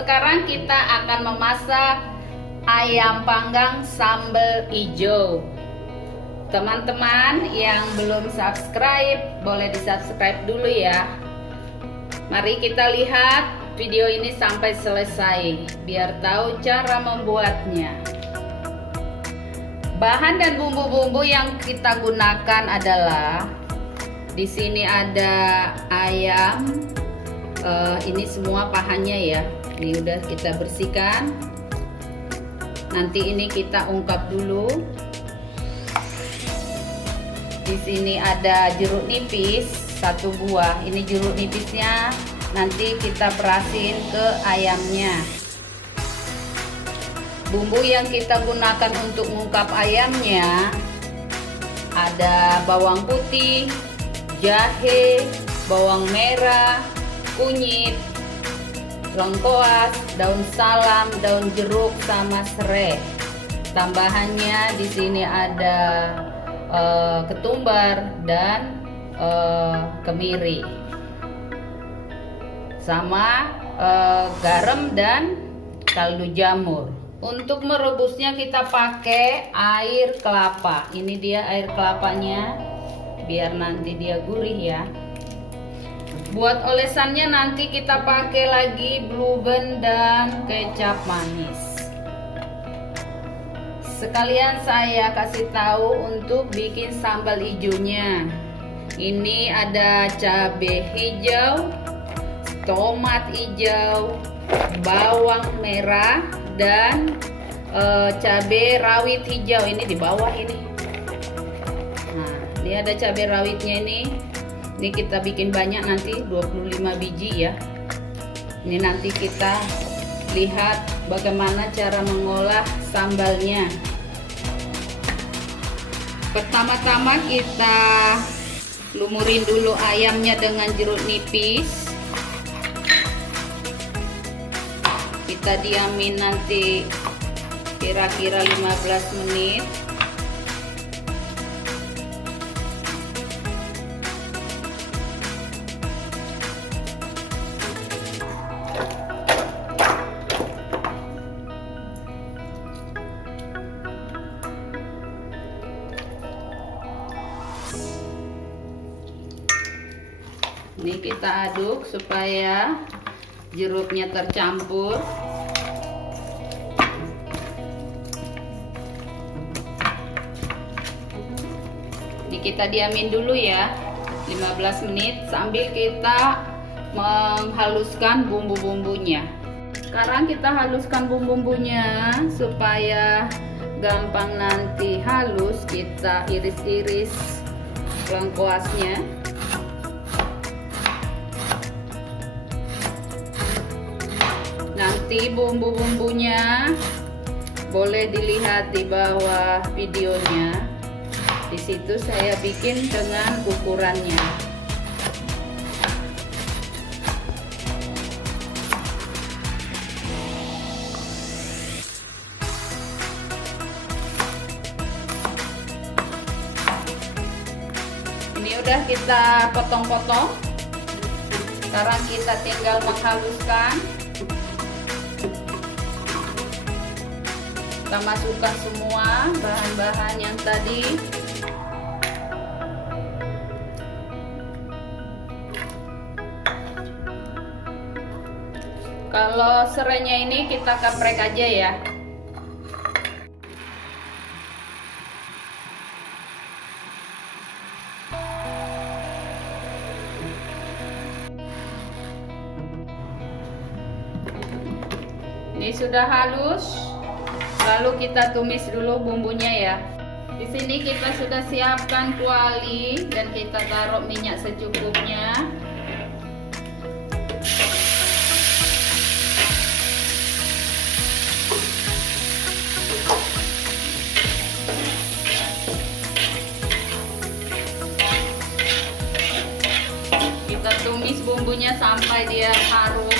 Sekarang kita akan memasak ayam panggang sambal hijau. Teman-teman yang belum subscribe, boleh di-subscribe dulu ya. Mari kita lihat video ini sampai selesai biar tahu cara membuatnya. Bahan dan bumbu-bumbu yang kita gunakan adalah di sini ada ayam, ini semua pahannya ya. Ini udah kita bersihkan. Nanti ini kita ungkap dulu. Di sini ada jeruk nipis 1 buah. Ini jeruk nipisnya nanti kita perasin ke ayamnya. Bumbu yang kita gunakan untuk mengungkap ayamnya ada bawang putih, jahe, bawang merah, kunyit, lengkoas, daun salam, daun jeruk sama serai. Tambahannya di sini ada ketumbar dan kemiri, sama garam dan kaldu jamur. Untuk merebusnya kita pakai air kelapa. Ini dia air kelapanya, biar nanti dia gurih ya. Buat olesannya nanti kita pakai lagi Blue Band dan kecap manis. Sekalian saya kasih tahu untuk bikin sambal hijaunya. Ini ada cabai hijau, tomat hijau, bawang merah, dan cabai rawit hijau. Ini di bawah ini. Nah, ini ada cabai rawitnya ini. Ini kita bikin banyak nanti 25 biji ya. Ini nanti kita lihat bagaimana cara mengolah sambalnya. Pertama-tama kita lumurin dulu ayamnya dengan jeruk nipis. Kita diamin nanti kira-kira 15 menit. Ini kita aduk supaya jeruknya tercampur. Ini kita diamin dulu ya 15 menit sambil kita menghaluskan bumbu-bumbunya. Sekarang kita haluskan bumbu-bumbunya supaya gampang nanti halus. Kita iris-iris lengkuasnya. Nanti bumbu-bumbunya boleh dilihat di bawah videonya. Di situ saya bikin dengan ukurannya. Ini udah kita potong-potong. Sekarang kita tinggal menghaluskan. Kita masukkan semua bahan-bahan yang tadi. Kalau serainya ini kita kaprek aja ya. Ini sudah halus. Lalu kita tumis dulu bumbunya ya. Di sini kita sudah siapkan kuali dan kita taruh minyak secukupnya. Kita tumis bumbunya sampai dia harum.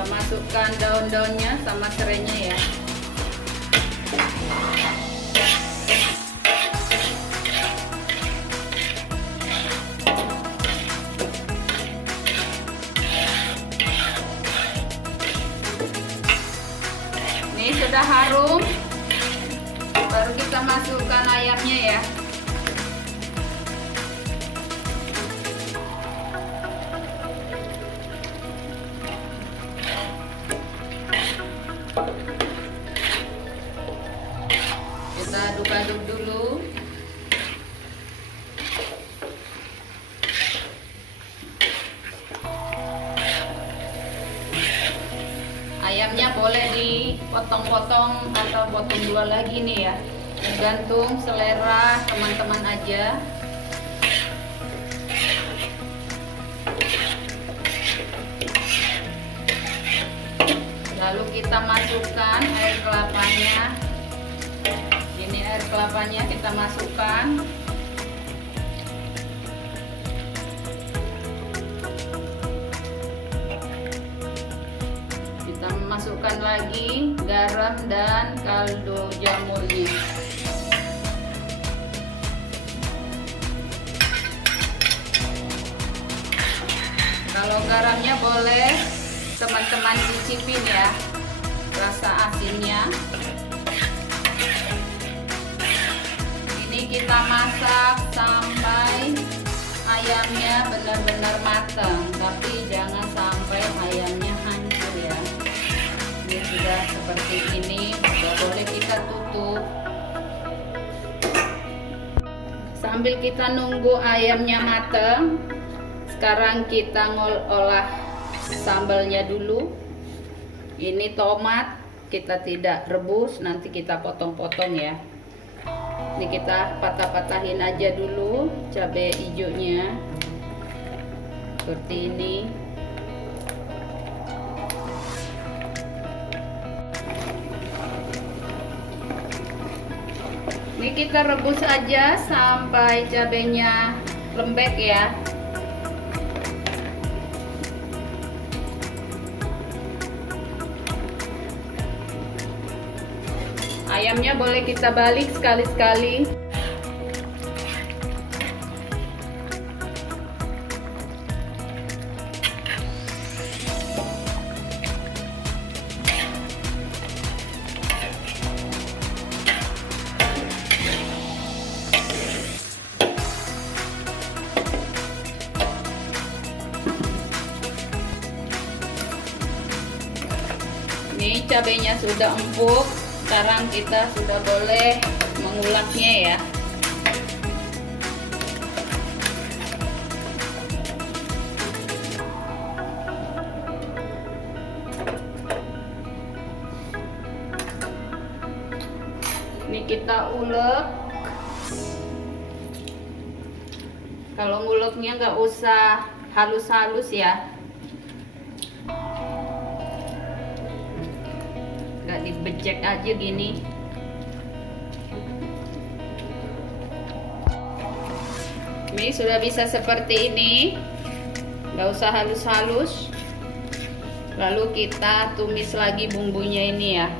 Kita masukkan daun-daunnya sama serainya ya. sudah harum, baru kita masukkan ayamnya ya. Kita aduk-aduk dulu. Ayamnya boleh dipotong-potong atau potong dua lagi nih ya, tergantung selera teman-teman aja. Lalu kita masukkan air kelapanya. Ini air kelapanya kita masukkan. Kita masukkan lagi garam dan kaldu jamurnya. Kalau garamnya boleh teman-teman cicipin ya, rasa asinnya. Ini kita masak sampai ayamnya benar-benar matang, tapi jangan sampai ayamnya hancur ya. Ini sudah seperti ini, sudah boleh kita tutup. Sambil kita nunggu ayamnya matang, sekarang kita olah sambalnya dulu. Ini tomat kita tidak rebus, nanti kita potong-potong ya. Ini kita patah-patahin aja dulu cabai hijaunya seperti ini. Ini kita rebus aja sampai cabainya lembek ya. Ayamnya boleh kita balik sekali-sekali. Ini cabenya sudah empuk. Sekarang kita sudah boleh menguleknya ya. Ini kita ulek. Kalau nguleknya nggak usah halus-halus ya. Nggak dibecek aja gini. Ini sudah bisa seperti ini, nggak usah halus-halus. Lalu kita tumis lagi bumbunya ini ya,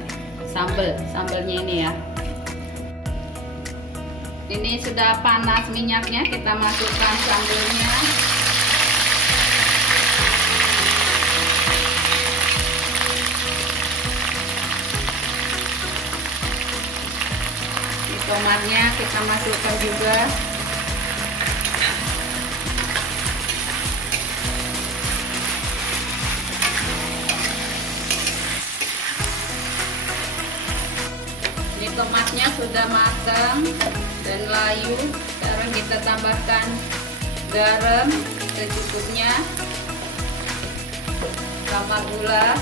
sambalnya ini ya. Ini sudah panas minyaknya, kita masukkan sambalnya. Tomatnya kita masukkan juga. Ini tomatnya sudah matang dan layu. Sekarang kita tambahkan garam secukupnya, sama gula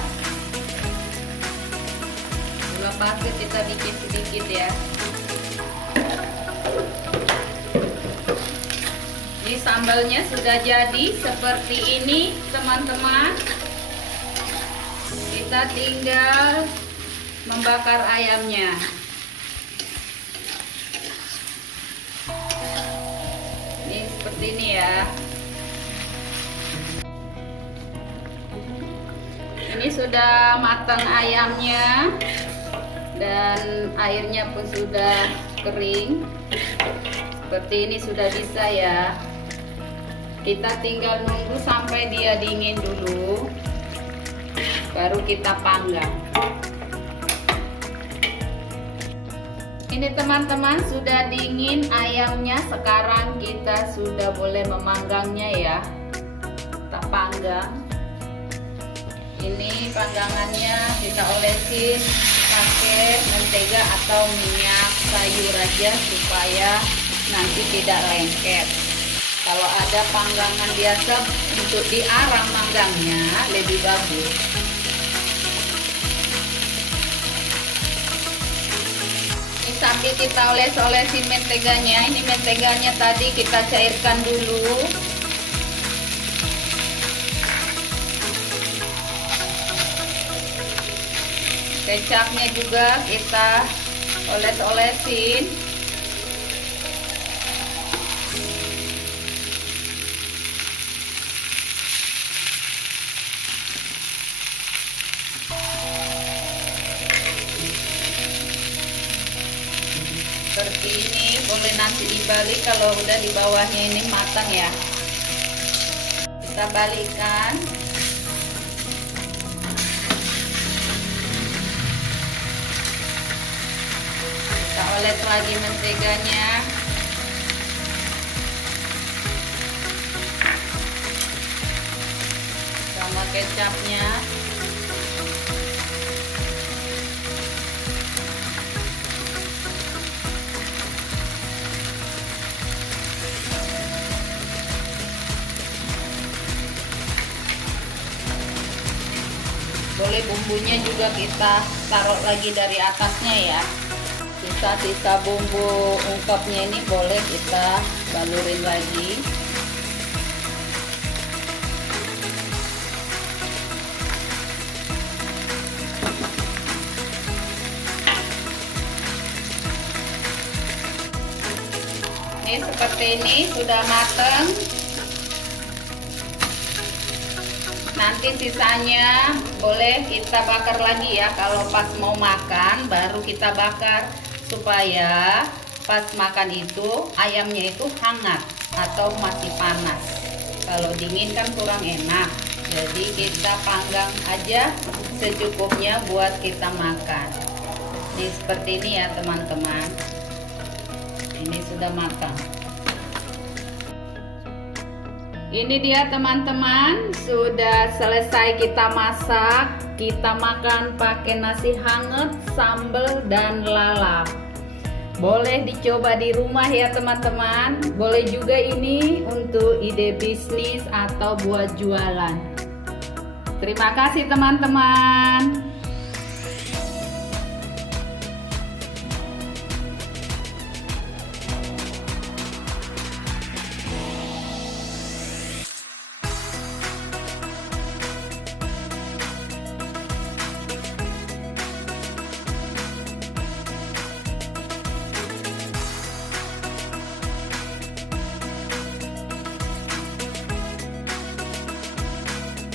pasir kita bikin sedikit ya. Ini sambalnya sudah jadi seperti ini teman-teman. Kita tinggal membakar ayamnya. Ini seperti ini ya. Ini sudah matang ayamnya dan airnya pun sudah kering. Seperti ini sudah bisa ya. Kita tinggal nunggu sampai dia dingin dulu, baru kita panggang. Ini teman-teman sudah dingin ayamnya. Sekarang kita sudah boleh memanggangnya ya. Kita panggang. Ini panggangannya kita olesin pakai mentega atau minyak sayur aja supaya nanti tidak lengket. Kalau ada panggangan biasa untuk diarang manggangnya lebih bagus. Ini sambil kita oles-olesin menteganya. Ini menteganya tadi kita cairkan dulu. Kecapnya juga kita oles-olesin. Seperti ini, boleh nanti dibalik kalau udah di bawahnya ini matang ya. Kita balikkan. Kita oles lagi menteganya. Sama kecapnya. Boleh bumbunya juga kita taruh lagi dari atasnya ya. Sisa-sisa bumbu ungkapnya ini boleh kita balurin lagi. Ini seperti ini sudah matang. Nanti sisanya boleh kita bakar lagi ya. Kalau pas mau makan baru kita bakar supaya pas makan itu ayamnya itu hangat atau masih panas. Kalau dingin kan kurang enak. Jadi kita panggang aja secukupnya buat kita makan. Ini seperti ini ya teman-teman. Ini sudah matang. Ini dia teman-teman, sudah selesai kita masak. Kita makan pakai nasi hangat, sambal dan lalap. Boleh dicoba di rumah ya teman-teman. Boleh juga ini untuk ide bisnis atau buat jualan. Terima kasih teman-teman.